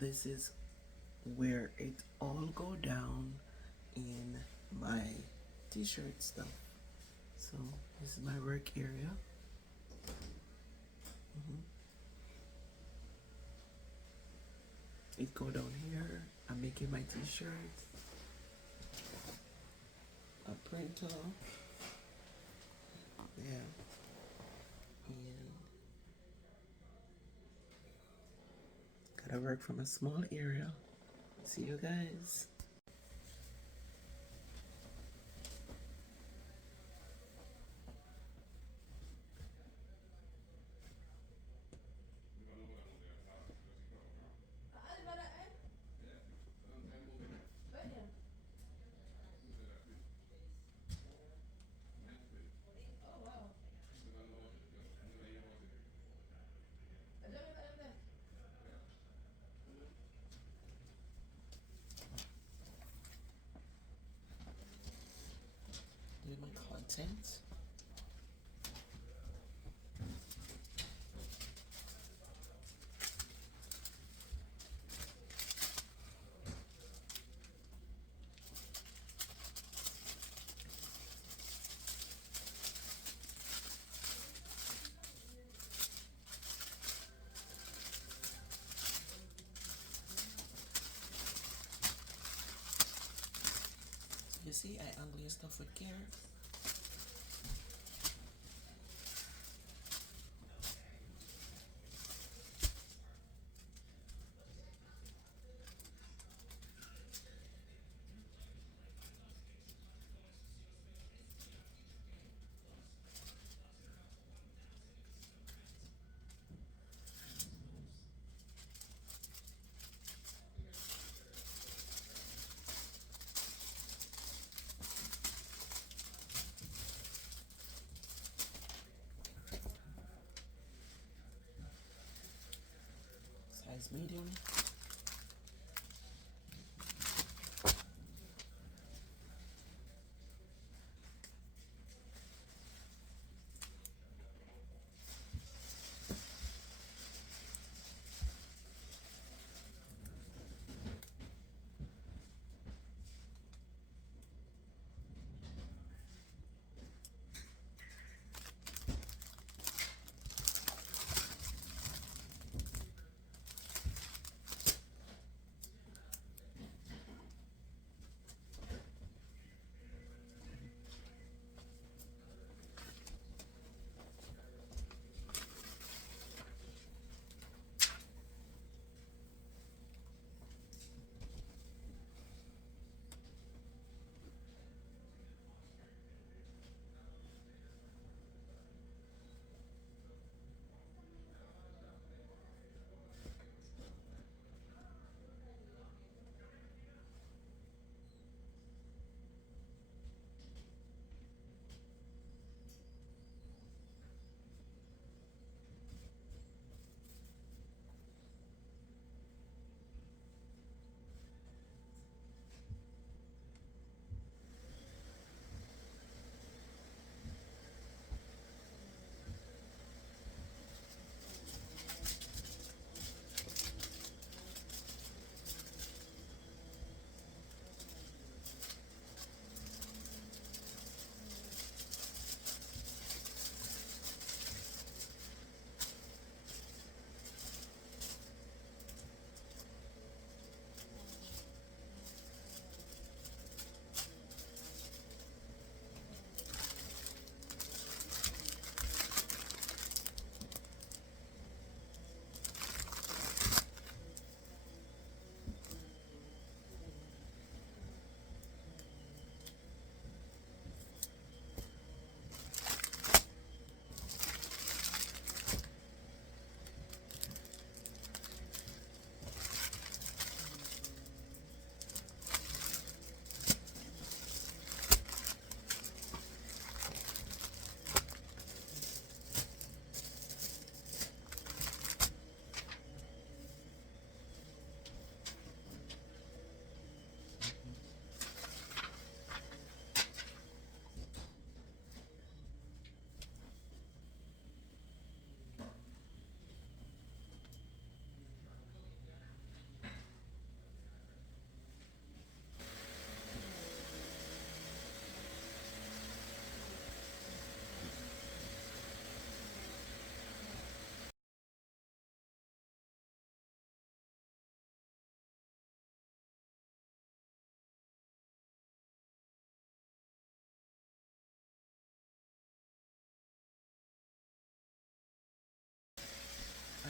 this is where it all go down in my t-shirt stuff. So this is my work area. It go down here. I'm making my t-shirts, a printer, yeah, and gotta work from a small area. See you guys. Doing my content. So you see, I angle your stuff with care. Size medium.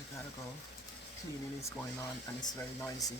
I gotta go. Cleaning is going on and it's very noisy.